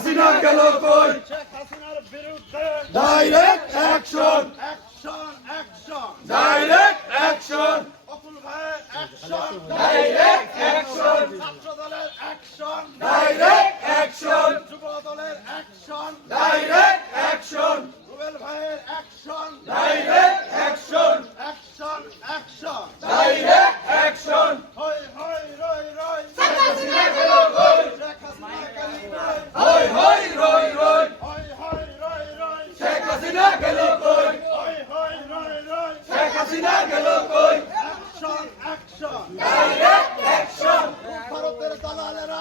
হাসিনা গেল কই? শেখ হাসিনার বিরুদ্ধে ডাইরেক্ট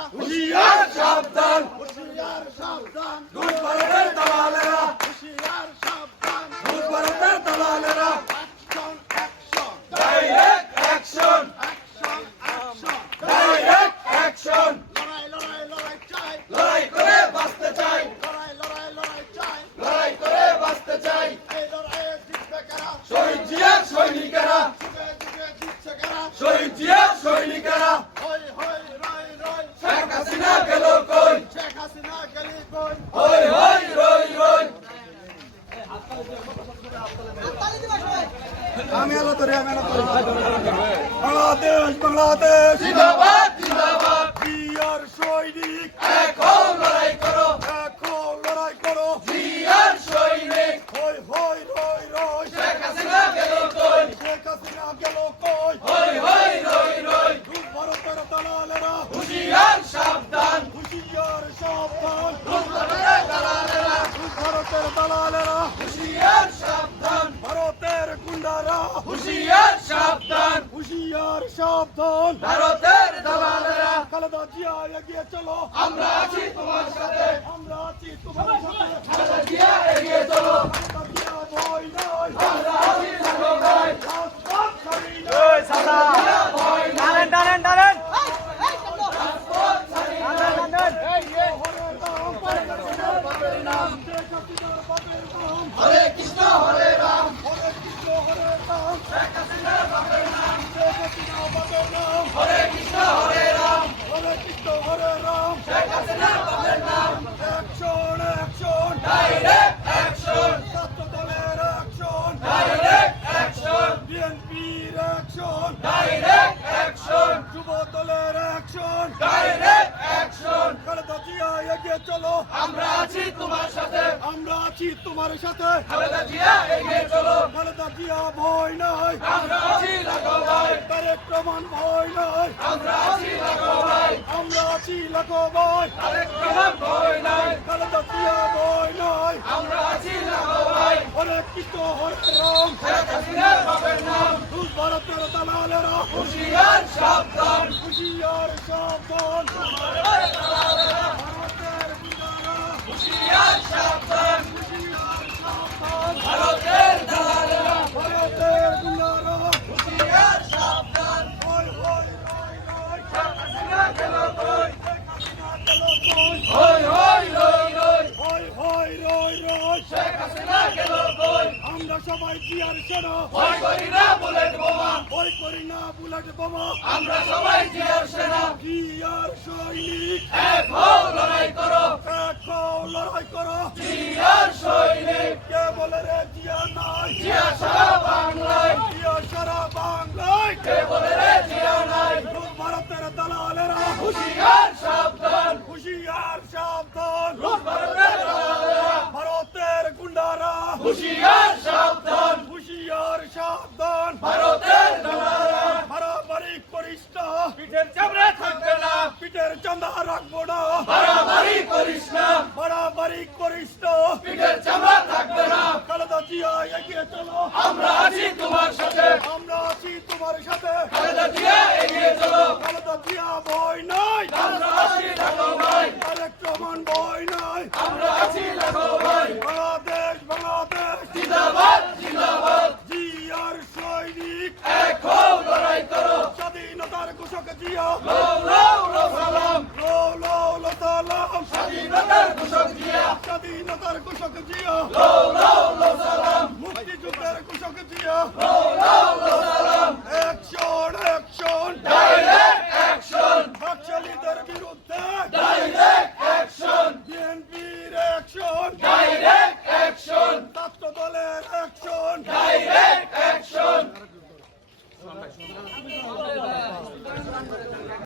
দালালেরা হুশিয়ার সাবধান হুশিয়ার সাবধান দুধ ভারতের দালালেরা হুশিয়ার সাবধান দুধ ভারতের দালালেরা action action direct action action action direct action লড়াই লড়াই লড়াই চাই লড়াই করে বাঁচতে চাই লড়াই লড়াই লড়াই চাই লড়াই করে বাঁচতে চাই এই লড়াইয়ে জিতবে কারা শহীদ জিয়ার সৈনিকেরা যুগে যুগে জিতছে কারা শহীদ জিয়ার সৈনিকেরা হই হই রই রই শেখ হাসিনা গেল কই শেখ হাসিনা গেলি কই হই হই রই রই আমি আলো ধরে আমি আলো ধরে বাংলাদেশ বাংলাদেশ জিন্দাবাদ জিন্দাবাদ জিয়ার সৈনিক হও লড়াই করো। এখন লড়াই করো। জিয়ার সৈনিক। হই হই। হুশিয়ার সাবধান। হুশিয়ার সাবধান। ভারতের দালালেরা খালেদা জিয়া এগিয়ে চলো। আমরা আছি তোমার সাথে। আমরা আছি তোমার সাথে খালেদা জিয়া এগিয়ে চলো খালেদা জিয়া ভয় নয় আমরা আছি থাকো ভাই রাজপথ ছাড়ি নয় ভয় না টানেন টানেন টানেন হরে রাম শেখ হাসিনার বাপের নাম হরে কৃষ্ণ হরে রাম হরে কৃষ্ণ হরে রাম শেখ হাসিনার বাপের নাম শেখ হাসিনা বাপের নাম হরে কৃষ্ণ হরে রাম হরে কৃষ্ণ হরে রাম শেখ হাসিনার বাপের নাম অ্যাকশন অ্যাকশন ডাইরেক্ট অ্যাকশন ছাত্র দলের অ্যাকশন ডাইরেক্ট অ্যাকশন বিএনপির অ্যাকশন ডাইরেক্ট অ্যাকশন যুব দলের action direct action Khaleda Zia এগিয়ে চলো আমরা আছি তোমার সাথে আমরা আছি তোমার সাথে। খালেদা জিয়া এগিয়ে চলো। খালেদা জিয়া ভয় নাই। আমরা প্রমাণ ভয় নাই। আমরা আছি লাখো ভাই আমরা আছি লাখো ভাই আরেক প্রমাণ ভয় নাই। খালেদা জিয়া ভয় নাই। আমরা আছি লাখো ভাই অনেক কৃষ্ণ হরে রাম। শেখ হাসিনার বাপের নাম। দুধ ভারতের দালালেরা হুশিয়ার সাবধান। হুশিয়ার সাবধান। রয় রয় শেখ হাসিনা গেল কই আমরা সবাই জিয়ার সেনা। ভয় করি না বুলেট বোমা ভয় করি না বুলেট বোমা আমরা সবাই জিয়ার সেনা জিয়ার সৈনিক এক হও লড়াই করো এক হও, লড়াই করো জিয়ার সৈনিক কে বলে রে জিয়া নাই জিয়া সারা বাংলায় জিয়া সারা বাংলায় কে বলে রে জিয়া নাই ভারতের দালালেরা হুশিয়ার সাবধান হুশিয়ার সাবধান ভারতের দালালেরা ভারতের গুন্ডারা হুশিয়ার সাবধান। হুশিয়ার সাবধান। ভারতের দালালেরা মারামারি করিস পিঠের চামড়া থাকবে না। পিঠের চান্দা রাখব না। মারামারি করিস না। মারামারি করিস পিঠের চামড়া থাকবে না। খালেদা জিয়া এগিয়ে চলো। আমরা আছি তোমার সাথে। আমরা আছি তোমার সাথে। খালেদা জিয়া এগিয়ে চলো। খালেদা জিয়া ভয় নাই। আমরা আছি লাখো ভাই। তারেক রহমান ভয় নাই। আমরা আছি লাখো ভাই। জিন্দাবাদ জিন্দাবাদ। জিয়ার সৈনিক। এখন লড়াই করো। স্বাধীনতার ঘোষক জিয়া।